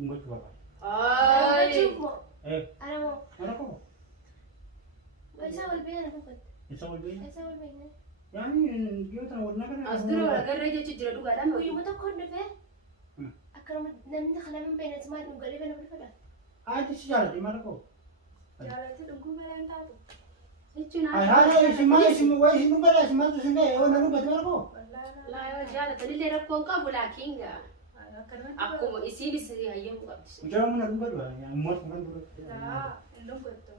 ungochu baba. Mana ko? Isa walbina na fakkat. Isa walbina? Isa walbina. Yani giyota wala kana. Asduro agarra jechu jira dhugaadhaan Guyyuma tokko hundufee akkanuma namni kana min beena ismaa dhugalee beena bilfadha. Aati si jaalati mana ko? Jaalati dhuguu malee hin taatu. jechuun Ay haala isin way isin dhugala isin maaltu isin ga'e waan dhugatu mana ko? laa jaalatanillee rakkoon qabu laakiin akkuma isiinis hayyamu qabdi. Mucaa mana dhugatu ammoo kan dhugatu. Hin dhugatu.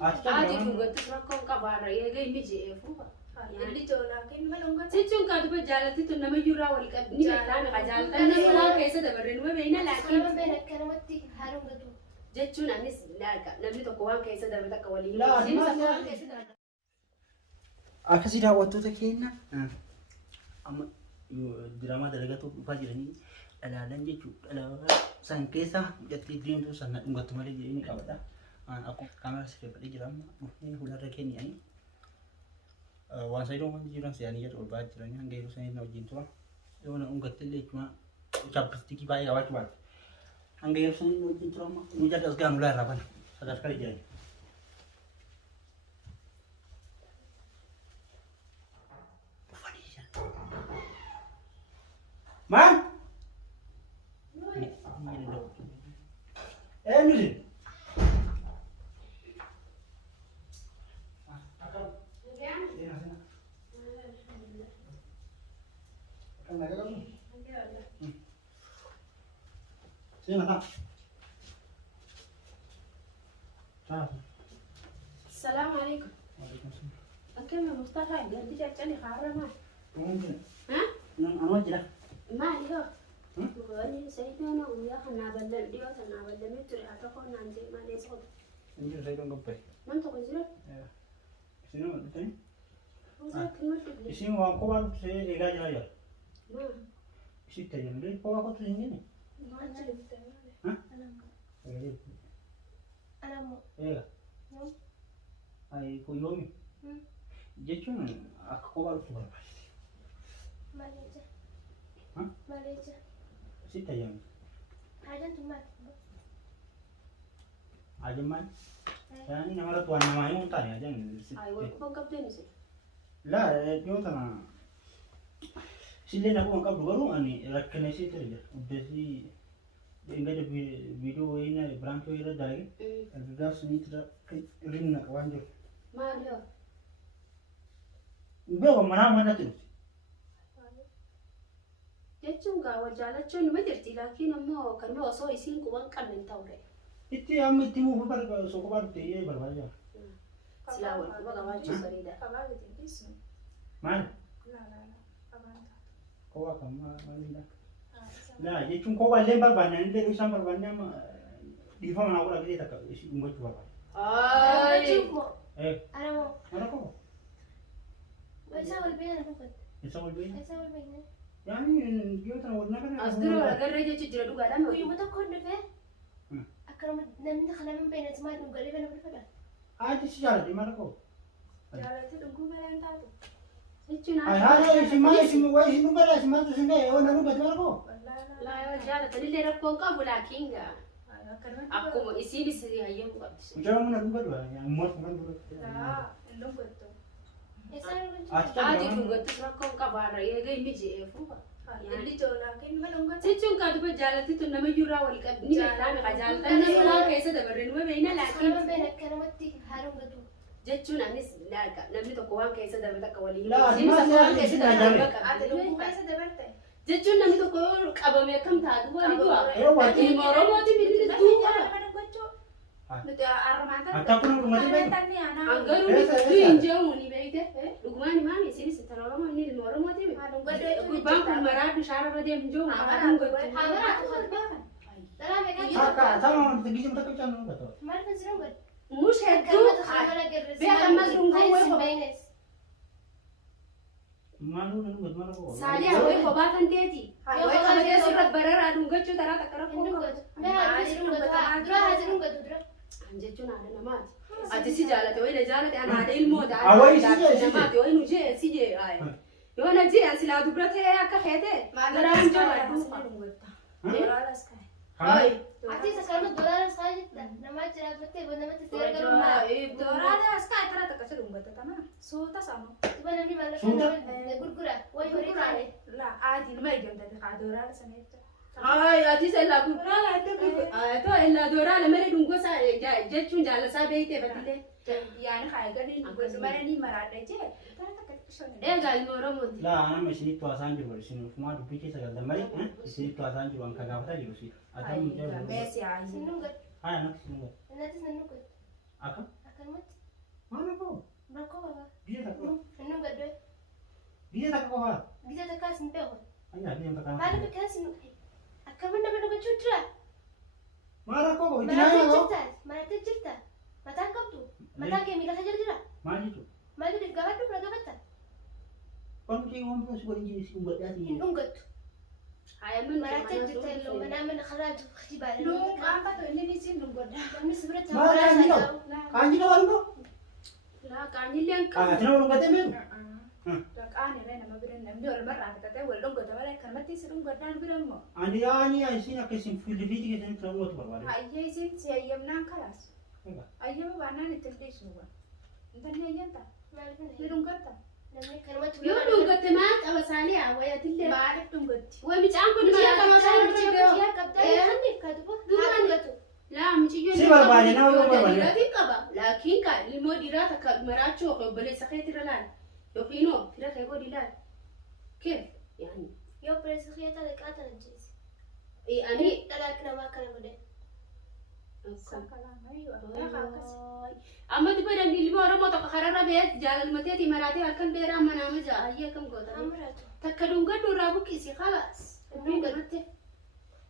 Haati dhugattus rakkoon qabaarra eega inni je'eefu. Illi joolaakin ma dhugatu. Jechuun kaatuba jaalatitu nama jirraa wal qabdi. Ni beektaa meeqa jaalatan nama waan keessa dabarre numa beekna laakiin. Nama beena akkanumatti haa dhugatu. Jechuun anis namni tokko waan keessa darbe takka waliin. Akkasii daawwattoota keenya amma diraamaa dalagatu dhufaa jiranii dhalaalan jechuudha. Dhalaa san keessa mucattii deemtuu sana dhungatu malee jedhanii qabata. Akkuma kaamera sirreeffadhee jira amma dhufnee fuuldura keenyanii waan saayidoo wanti jiran se'anii jedhu ol ba'aa jiranii hanga yeroo sanii wajjin tura. Yoo na dhungattillee jechuudha chaappistikii baay'ee qabaachuu baate. Hanga yeroo sanii wajjin tura amma nu jalli as gaanu laa irraa bana sadarkaa jiranii. Man? Nusin? Sini nak? Assalamualaikum. Waalaikumsalam. Akkam Mustafa ganti caccani haarama. Mungkin. Hah? Nang anu aja dah. Maali hoo? Dhugaanii sayyidoona guyyaa kanaa bal'an dhiyoo sanaa bal'amee ture haa tokko naan jee malee soota. Ini saayidoo ngobbay. Nam tokko jira? Sini dhufee? Musaatti ma dhugle? Isin waan kophaa dhuftee eegaa jira jira. Maa? Isin tajaajillee kophaa kottu hin jenne? Maal jirte malee? Anamu. Eega. Ay kuyoomi. Jechuun akka kophaa dhuftu barbaade. Maleja. Hah? Maleja. Isin tajaajila. Hajan tu mal. Ajaman. Yani nama tuan nama yang utang ya jangan. Ay wal kubang kapten sih. Lah, dia utang. Sila aku angkat baru ani rakna sih tu je. Udah sih enggak ada video ini berangkat itu dah lagi. Ada sini tidak ring nak wanjur. Maali hoo? Ubah mana tu? Jechuun gaawwa jaalachuun nima jirti laakiin ammoo kanuma osoo isiin quban qabne hin ta'u ta'e. Itti amma itti muu barbaada soo kophaa dhuftee yee barbaada. Silaa wal quba qabaachuu bareeda. Qabaa gadi dhiisnu. Maal? Qabaan taatu. Kophaa kan maalidha? Lah jechuun kophaa illee barbaadna illee isaan barbaadna amma dhiifama naa godha gisee takka dhungachuu barbaada. Cukup. Anamu. Mana kau? Isa walbina na fakkat. Isa walbina? Isa walbina. Yani dia tak warna kan? Asduro agarra jechu jira dhugaadhaan Guyyuma tokko hundufee akkanuma namni kana min beena ismaa dhugalee beena bilfadha. Aati si jaalati mana kau? Jaalati dhuguu malee hin taatu. jechuun Ay haala isin maal isin way isin dhugala isin maaltu isin ga'e waan dhugatu mana kau? laa jaalatanillee rakkoon qabu laakiin akkuma isiinis hayyamu qabdi. Mucaa mana dhugatu ammoo kan dhugatu. Hin dhugatu. Haati dhugattus rakkoon qabaarra eega inni je'eefu. Illi joolaakin ma dhugatu. Jechuun kaatuba jaalatitu nama jirraa wal qabdi. Ni beektaa meeqa jaalatan nama waan keessa dabarre numa beekna laakiin. Nama beena akkanumatti haa dhugatu. Jechuun anis namni tokko waan keessa darbe takka waliin. Laa, Isiinis maal waan keessa isin darbe ajaa'ibe? bakka Ati dhuguu keessa dabarte. jechuun namni tokko yoo qabame akkam taatu waan du'a. Ati Ilma Oromooti bilbilis du'a. Nuti armaata. Akka kun dhugumatti beeku? Angaruu bituu hin jeemu ni beekte. Dhugumaan himaami isiinis intala Oromoo inni ilma Oromooti. Gubbaan kun maraa bishaan irra deemu hin jeemu. Amaraan gochuu. Akka sama orang tinggi cuma tak macam mana tu? Maal kan siraan godhe? Mush hedduu beekamas dhungoo wayii kophaa. Malu nanu buat mana kau? Saalia wayii kophaa kan ta'eeti. Yoo qabatee sirra bararaa dhungachuu taraa takka rakkoo qabu. Jechuun haadha namaati. Ati si jaalate wayii na jaalate ana haadha ilmoota. Namaati wayii nu jee si jee. Yoo na jee silaa dubra ta'ee akka feete. Garaa hin jabaadhu. Ati sekarang dolar saja nama cerita betul, nama tersiar rumah. Doorada iska itara takka dhungata tana. Suuta sama. Coba nanti malam Sudah. gurgura, woi beri kali. La aadi ma ijamta ka doorada sanetta. ati sai la ku to illa dora la mere dungo sa jechuun jala sa beite batile Yani khaygadin gosmani marada je. Tara takka shone. gal moromo La ana mesini tu asan jiru sini kuma dupi ke sagal damari sini tu asan jiru angka gafata jiru si. Ada Ay, mungkin. besi ayi. Sinunggat, Hai anak sini. nanti sinunggat. Akan? Akan mati. Mana kau? Berapa bapa? Dia tak kau. Sinunggat deh. Dia tak kau. Bisa tekan simpel. Ayah dia yang tak kau. Mana bekas sinunggat? Akan mana mana cutra? Mana kau? Itu Mana nanya kau. cerita? Mana cerita? Mata kau tu? Mata kayak mila saja jera. Mana itu? Mana di gawat tu berapa bata? Kau mungkin ngomong sebuah jenis kumbat ya sini. Sinunggat. ayamun Mana cerita lo? Mana khalat khtibar. Lu apa tuh ini bisin dunggoda. Kami sebenarnya Mana ini kau? Kanji kau kan kau? la kanyilen Ah, kenapa belum kata men? Dak ani rena mabirin namdi wal marra kata wal dunggoda wala kan mati dunggoda biran mo. Andi ani sini aku simpul di video kita sini terlalu tu bawa. Ayye sin si ayyam nan kalas. Enggak. Ayyam bana ni tilde suwa. Intan yanta. Mana pun. Dunggoda. Namanya kalmat. yo dungo temat awasali awaya tille Baarif dunggoti. wa mi chan ko ni ka ma sa ru ci Ya kapten, hani kadu Dugaan gatu. la mi ci yo Si barbare na wo barbare. lakin kaba lakin ka limo dirata ka maracho ko bale saketi ralan yo fino tira kay go dilal كيف يعني Yo preskhiyata da kata najis. ani Talak na makala mo din. Sakala ayo. Ya khalas. amma dibara ni limo ramo to kharara be jalal mateti marati alkan dera mana maja ayyakam gota Amratu. takadunga durabu kisi khalas nungatte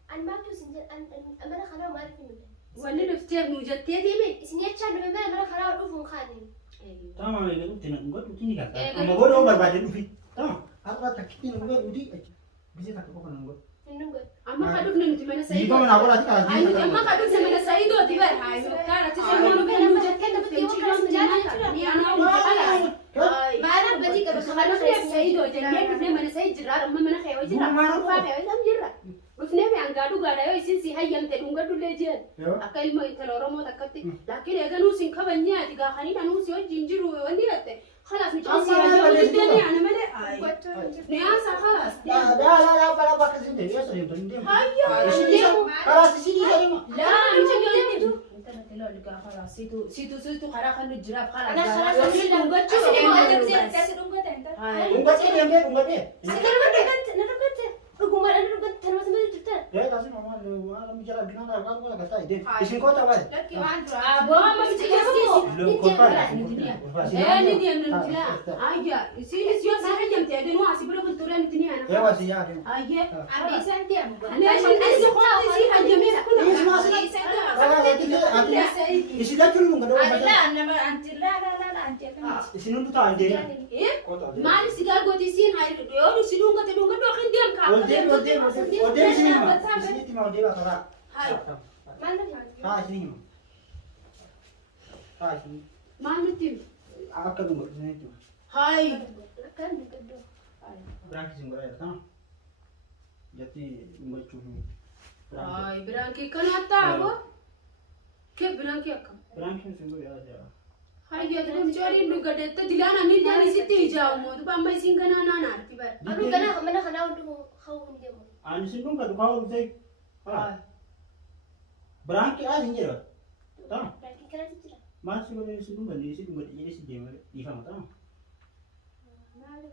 An ma tu sinja an amana khala ma arfi min. wani nufte nujatte dime Isin ya cha da mana khala du fun khani. Tama ini tu tina enggak tu ini kata. Eh, Amma bodoh berbeda duit. Tama. Apa tak kita enggak duit. Bisa tak kau kan enggak. Nungat. amma kadufna nutimana Di sayido kau mana aku lagi kalau ay amma kadufna mana sayido tibar hay kara tisama be nujatte nufte ni ana khalas Mana badi ka خلونا khala في سيدو جنيه كنا من سيد جرار أما من خير وجرار ما في أي لم جرار وفنا في عن قادو قادا يو سينسي هاي يم تلون قادو لجين أكل ما يتلورو ما تكتي لكن إذا نوسين كبنيا تيجا خلينا نوسي وجنجرو وندي لته خلاص مش أسي هاي الدنيا أنا ملء نياسا خلاص لا بلا بقى سنتي يا سليم تندم. هيا خلاص سيدي يا لا مش جنيه أنت مثلا اللي قال خلاص سيتو خلاص خلنا الجراف خلاص أنا خلاص أصلي نقول شو Kasi dunggoda enta. Enggak sih dia enggak deh. Sekarang mana kan narugat. Rumah ada narugat terus mana cerita. Ya kasih mama malam bicara bilang kan gua kata ide. Isin kota bal. Laki wandra. أبغى ما بتجي Belum kota. ni dia nunjila aja sini sio sana jam tiada nu asih belum betulan tini Ya anak masih ya. aja Andi santia mo. ليش الناس يقول سي حاجه من Ini semua isi dah dulu enggak ada. Adila nama anti la anti kan. Isi nuntu tak ide. ايه Kota. ما لي سيجار قوتي سين هاي يقولوا سيدونغا تدونغا دوخين ديم كا Ode sini mah. Sini timau dia kata. هاي Mana? Ah sini mah. Ah sini. ما نتيم Akan tunggu sini tu. هاي Kan gitu. Berangkat sini berada, tak? Jadi buat cumi. هاي برانكي كان هتاعو كيف برانكي أكم Berangkat sini berada. هاي يا ترى مجالي إنه قدرت تدلنا نيدا نسيتي جاو مو تبى ما يسين كنا أنا نعرف بار Aduh kana mana kana untuk khawun dia mo. Ani sini dong kau kau saya. هاي Berangkat aja ni je. Tak? Lagi kana cerita. Masih boleh sini dong ni sini dong jadi sini dia di faham tak?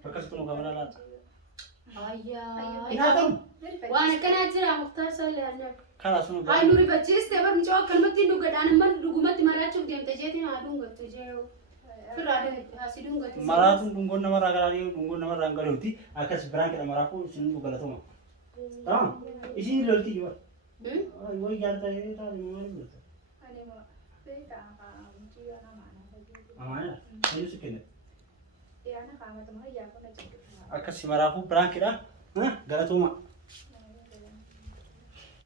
Pakai sepuluh kamera lah. هاي Ini akan. وأنا كنا ترى مختار سالي أنا Kalau semua. هاي نوري بتشيس تبى مجوا كلمة تين دوغا أنا مر دوغمت مرات شوف ديم تجيتي نادونغا تجيو في رادة هاسيدونغا تجيو Malah tu tunggu nama ragalari, tunggu nama ranggalari uti. Akas berangkat nama aku sini bukan lah semua. Tak? Isi lelaki juga. Ah, ibu jangan tanya ini tadi mana betul. Ani mo. Peta ka jiwa nama ana lagi. Mana? Ini sekian. Ya ana kama tama ya ko na jiwa. Akas si maraku berangkat ah. Hah? Galatuma.